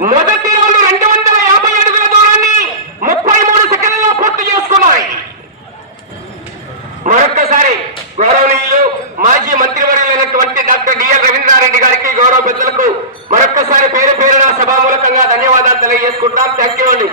మొదటి వాళ్ళు రెండు వందల యాభై అడుగుల దూరాన్ని ముప్పై మూడు సెకండ్లలో పూర్తి చేసుకున్నాయి. మరొక్కసారి గౌరవనీయులు మాజీ మంత్రివర్యులైనటువంటి డాక్టర్ డిఎల్ రవీంద్రారెడ్డి గారికి గౌరవ పెద్దలకు మరొక్కసారి పేరు పేరున సభామూలకంగా ధన్యవాదాలు తెలియజేసుకుంటాం. థ్యాంక్ యూ అండి.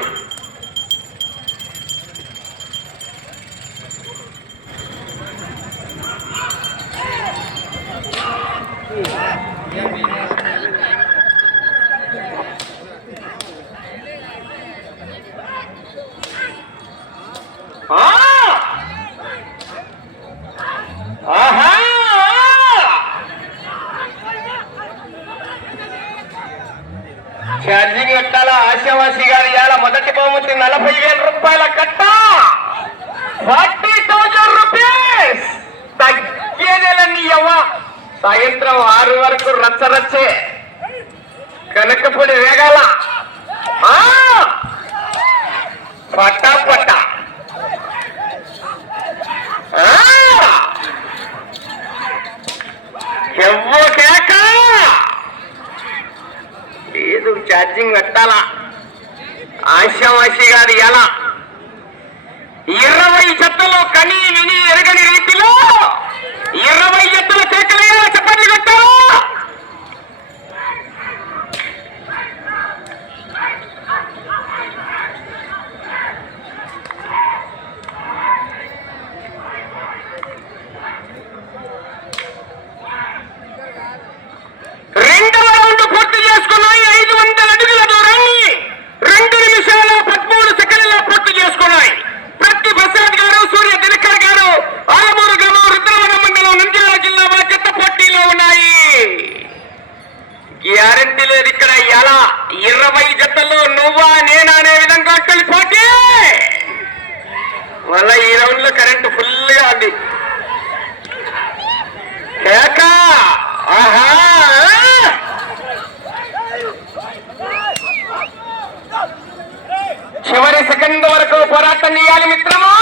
చివరి సెకండ్ వరకు పోరాటం చేయాలి మిత్రమా?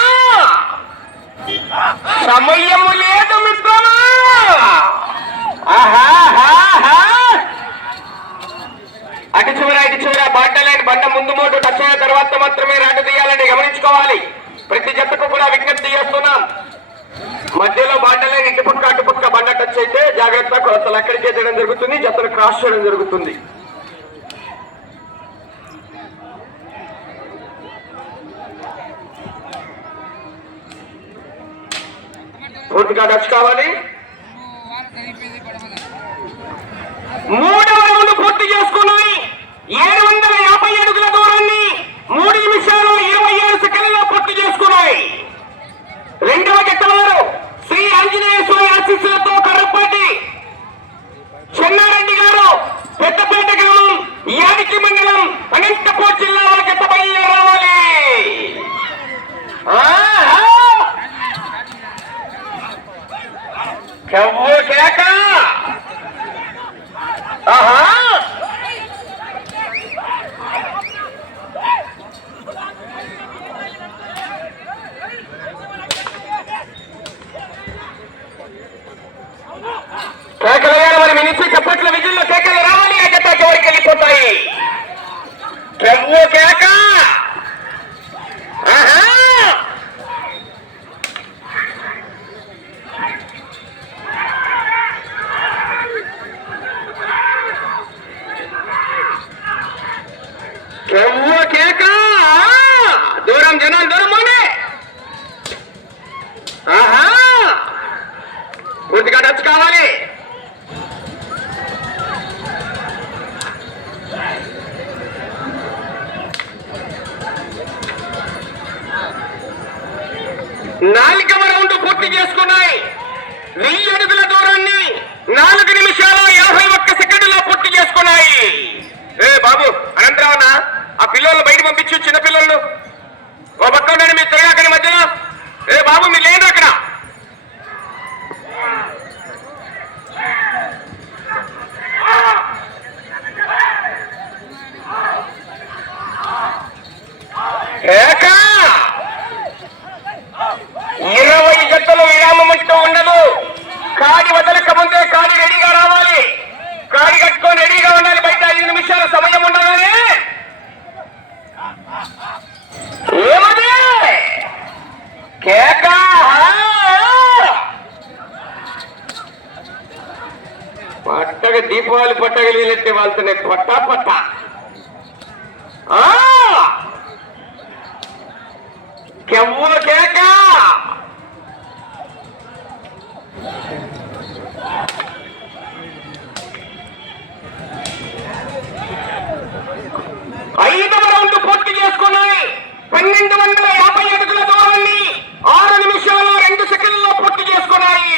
సమయము లేదు మిత్రమా? అటు చివర ఇటు చివర బాటలేని బండ ముందు మోటు టచ్ అయిన తర్వాత మాత్రమే రాటు తీయాలని గమనించుకోవాలి. ప్రతి జట్టుకు కూడా విజ్ఞప్తి చేస్తున్నాం. మధ్యలో బాటలేని ఇటు పక్క అటు పక్క బండ టచ్ అయితే జాగ్రత్త కొలతలు అక్కడికి జరుగుతుంది జతను క్రాస్ చేయడం జరుగుతుంది. పూర్తిగా టచ్ కావాలి. మూడవ రౌండ్ పూర్తి చేసుకున్నాయి. ఏడు వందల యాభై అడుగుల దూరాన్ని మూడు నిమిషాలు ఇరవై ఏడు సెకండ్లలో పూర్తి చేసుకున్నాయి. రెండవ గట్టవారు శ్రీ ఆంజనేయ స్వామి ఆశీస్సులతో కర్రపాటి చెన్నారెడ్డి గారు పెద్దపేట గ్రామం యాడికి మండలం అనంత జిల్లా వారి గట్ట బయలుదేరి రావాలి ఆహా! కెవ్వు కేక ఆహా కేకలు వేయాలి మరి మీ నుంచి చప్పట్ల విజుల్లో కేకలు రావాలి ఆ జత చివరికి వెళ్ళిపోతాయి కెవ్వు కేక ఆహా కెవ్వు కేక ఆ! దూరం జనాలు దూరం పోనీ. ఆహా పూర్తిగా టచ్ కావాలి నాలుగవ రౌండ్ పూర్తి చేసుకున్నాయి. వెయ్యి అడుగుల దూరాన్ని నాలుగు నిమిషాల యాభై ఒక్క సెకండ్లో పూర్తి చేసుకున్నాయి. ఏ బాబు అనంతరావున ఆ పిల్లలు బయట పంపించు చిన్న పిల్లలు ఓ పక్క ఉండండి మీ తిరగాకని మధ్యలో. ఏ బాబు మీ లేరు అక్కడ ఏక ఇరవై జతలు విరామం అంటూ ఉండదు కాడి వదలక ముందే కాడి రెడీగా రావాలి పట్టగ దీపావళి పట్టగలిగినట్టే వాళ్ళతోనే పట్టా పట్ట. ఆ! కేక? ఐదవ రౌండ్ పూర్తి చేసుకున్నాయి. పన్నెండు వందల యాభై అడుగుల దూరాన్ని. ఆరు నిమిషాలు రెండు సెకండ్లలో పూర్తి చేసుకున్నాయి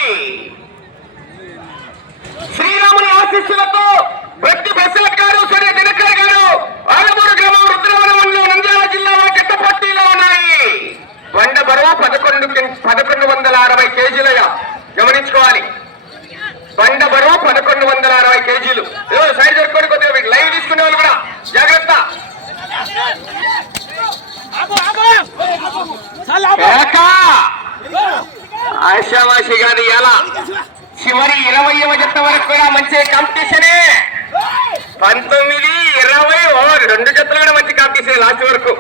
శ్రీరాముని ఆశీస్సులతో ప్రతి ప్రసాద్ గారు సూర్య దినకర్ గారు ఆలమూరు గ్రామం రుద్రవరం మండలం నంద్యాల జిల్లాలో జట్ట పోటీలో ఉన్నాయి వంద బరువు పదకొండు కిం- పదకొండు వందల అరవై కేజీలగా గమనించుకోవాలి బండ బరువు పదకొండు వందల అరవై కేజీలు ఏదో సైడ్ జరుపుకొని కొద్దిగా వీళ్ళు లైవ్ తీసుకునే వాళ్ళు కూడా జాగ్రత్త కేక! ఆశావాసి గారి ఎలా? చివరి ఇరవైవ జత వరకు కూడా మంచి కాంపిటీషనే పంతొమ్మిది ఇరవై ఓ రెండు జతలు కూడా మంచి కాంపిటీషన్ లాస్ట్ వరకు.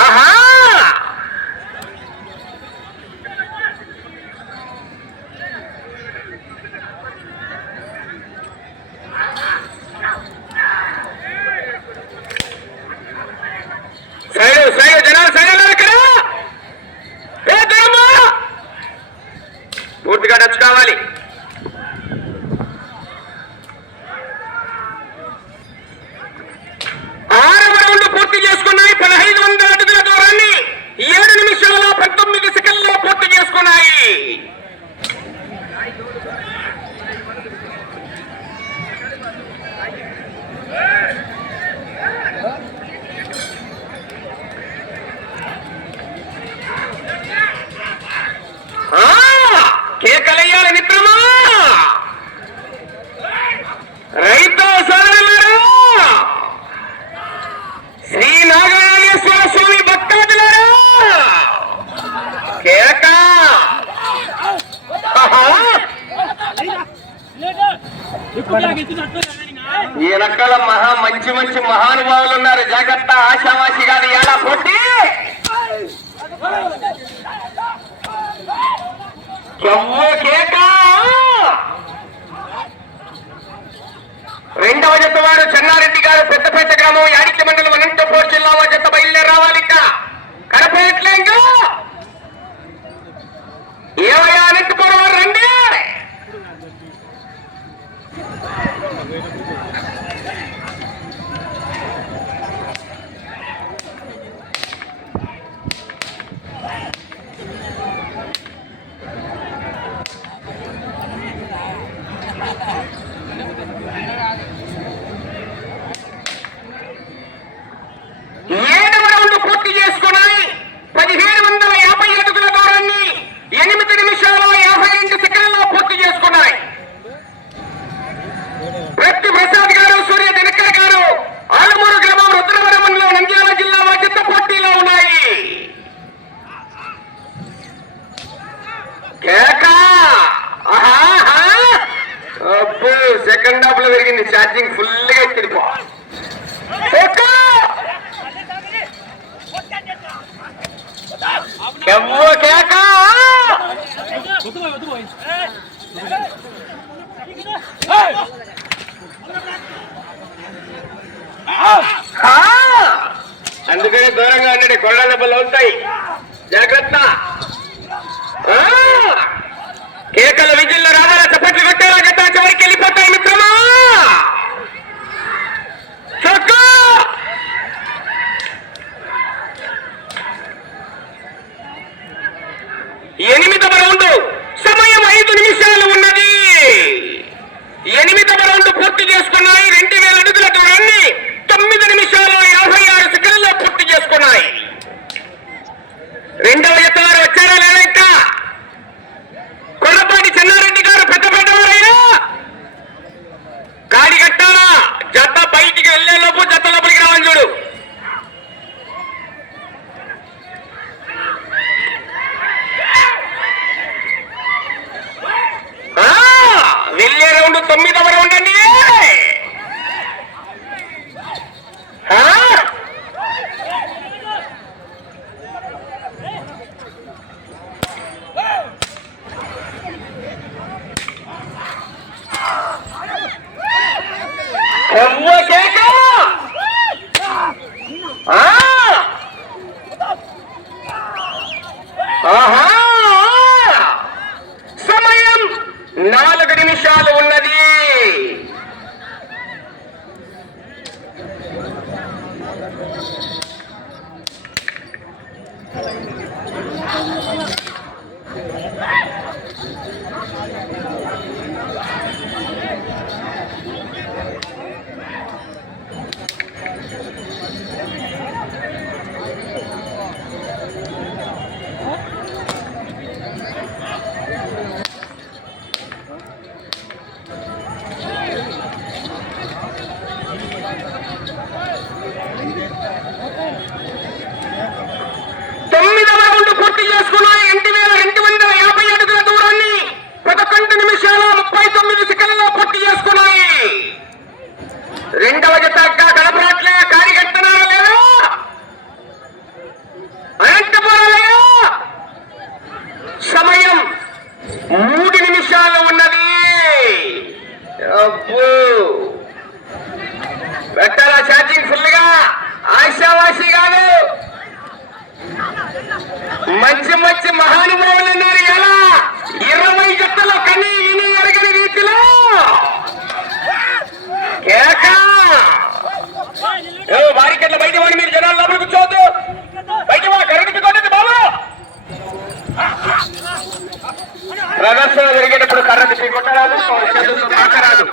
ఆహా! Saiu, saiu, ఈ రకాల మహా మంచి మంచి మహానుభావులు ఉన్నారు. జాగ్రత్త ఆశావాసి గారు ఎలా పోటీ? రెండవ జత వారు చెన్నారెడ్డి గారు పెద్దపేట గ్రామం యాడికి మండలం అనంతపూర్ జిల్లా వారి జత బయలుదేరి రావాలి ఇక. కడపేట్లేంగా ఏమయ్యా అనంతపురం Thank né? you. అందుకనే దూరంగా ఉండండి కొరడ దెబ్బలు అవుతాయి. జాగ్రత్త ఆ! కేకల విజిల్లో రావాలా చప్పట్లు కొట్టేలా గత చివరికి వెళ్ళిపోతాయి మిత్రమా! చక్కా! ఎనిమిదవ రౌండ్ సమయం ఐదు నిమిషాలు ఉన్నది ఎనిమిదవ రౌండ్ పూర్తి చేసుకున్నాయి రెండు వేల అడుగుల దూరాన్ని తొమ్మిది నిమిషాల్లో యాభై ఆరు సెకండ్లో పూర్తి చేసుకున్నాయి. రెండవ Aham! బారికెట్ల బయట వాడి మీరు జనాలు లోపల కూర్చోవద్దు. బయట మా కరెంట్ కొట్టదు బాబు. ప్రదర్శన జరిగేటప్పుడు కరెంట్ కొట్టరాదు మాట్లాడదు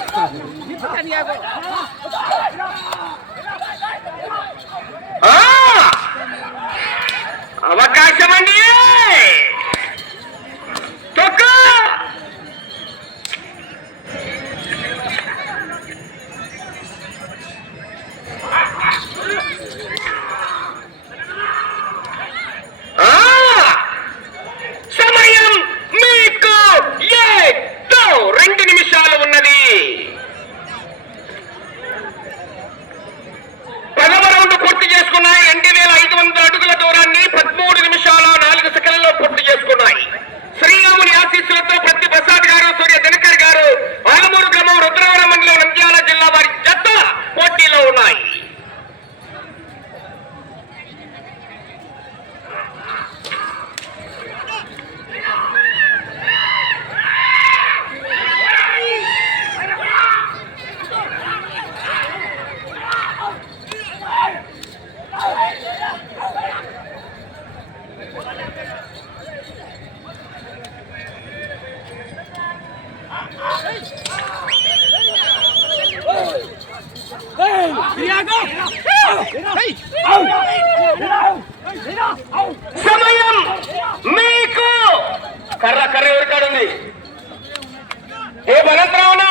భరత్రావున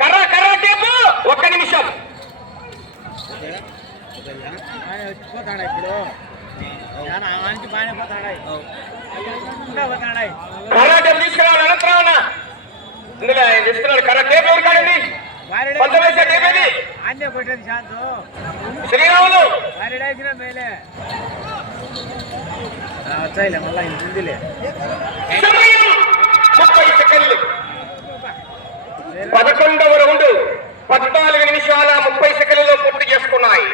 కర్ర కర్ర టేపు ఒక్క నిమిషం. వచ్చిపోతాడా ఇప్పుడు కర్ర టేపు తీసుకురావాలి అనంతరావున ఇందులో ఆయన చెప్తున్నాడు కర్ర టేపు ఎవరు కాదండి పంతొమ్మిది టేప్ ఏది? శ్రీరాములు! మేలే మళ్ళీ ముప్పై సెకండ్లు. పదకొండవ రౌండ్ పద్నాలుగు నిమిషాల ముప్పై సెకండ్లలో పూర్తి చేసుకున్నాయి.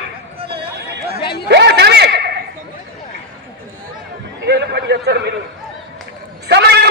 సమయం